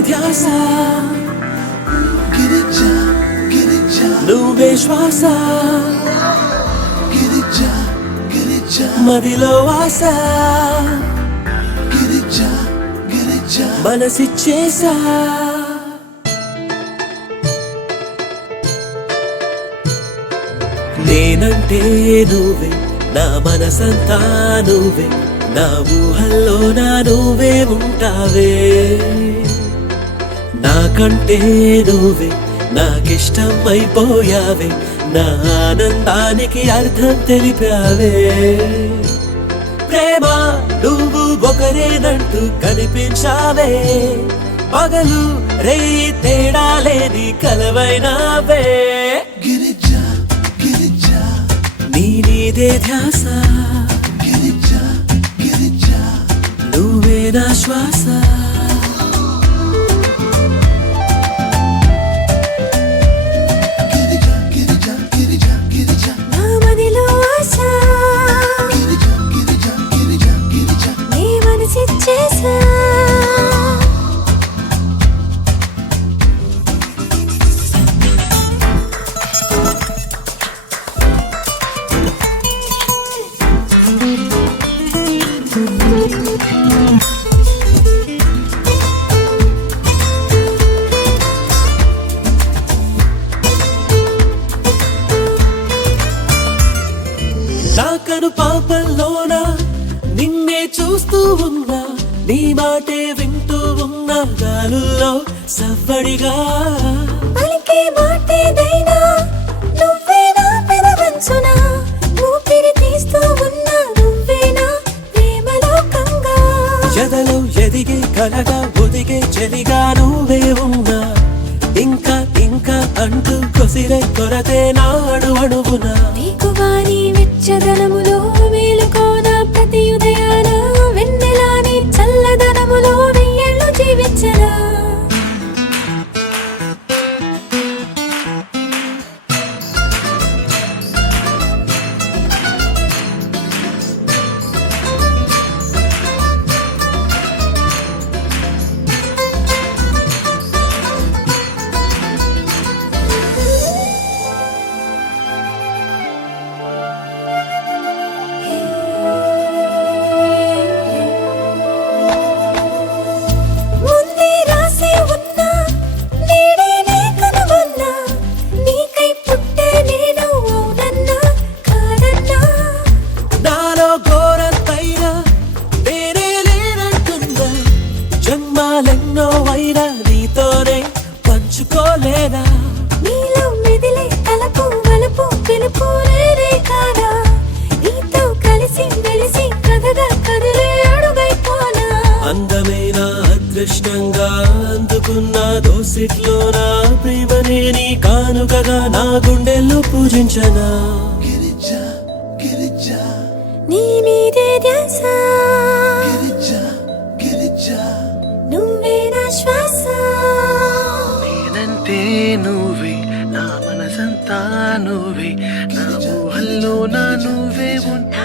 ధ్యాస నువ్వే శ్వాస మదిలో ఆశ మనసిచ్చేసా నేనంటే నువ్వే నా మనసంతా నువ్వే నా ఊహల్లో నా నువ్వే ఉంటావే నాకంటే నువ్వే నాకిష్టం అయిపోయావే నా ఆనందానికి అర్థం తెలిపావే ప్రేమ నువ్వు ఒకరేనంటూ కనిపించావే పగలు రేయి తేడా లేని కలవైనావే నీదే ధ్యాస నువ్వే నా శ్వాస నాకను పాపంలోన నిన్నే చూస్తూ ఉన్నా నీ మాటే వింటూ ఉన్నా గాలుల్లో సవ్వడిగా పలికే మాటేదైనా నువ్వే నా పెదవంచునా ఊపిరి తీస్తూ ఉన్నా నువ్వే నా ప్రేమలోకంగా ఎదలో ఎదిగే కలగా ఒదిగే చెలిగా నువ్వే ఉన్నా ఇంకా ఇంకా అంటూ కొసిరే కొరతే నాడు అణువునా నీకు వారి వెచ్చదనములో మేలుకోన ప్రతి ఉదయాన వెన్నెలాని చల్లదనములో వెయ్యేళ్ళు జీవించరా జన్మాలెన్నో అయినా నీతోనే పంచుకోలేనా నీలో మెదిలే తలపు వలపు పిలుపు లేరే కాదా నీతో కలిసి వెలిసి కథగా కదిలే అడుగైపోనా అందమైన అదృష్టంగా అందుకున్న దోసిట్లో నా ప్రేమనే నీ కానుకగా నా గుండెల్లో పూజించనా నీ మీదే ధ్యాస నువ్వే నా శ్వాస నేనంటే నువ్వే నా మనసంతా నువ్వే నా ఊహల్లో నా నువ్వే ఉంటా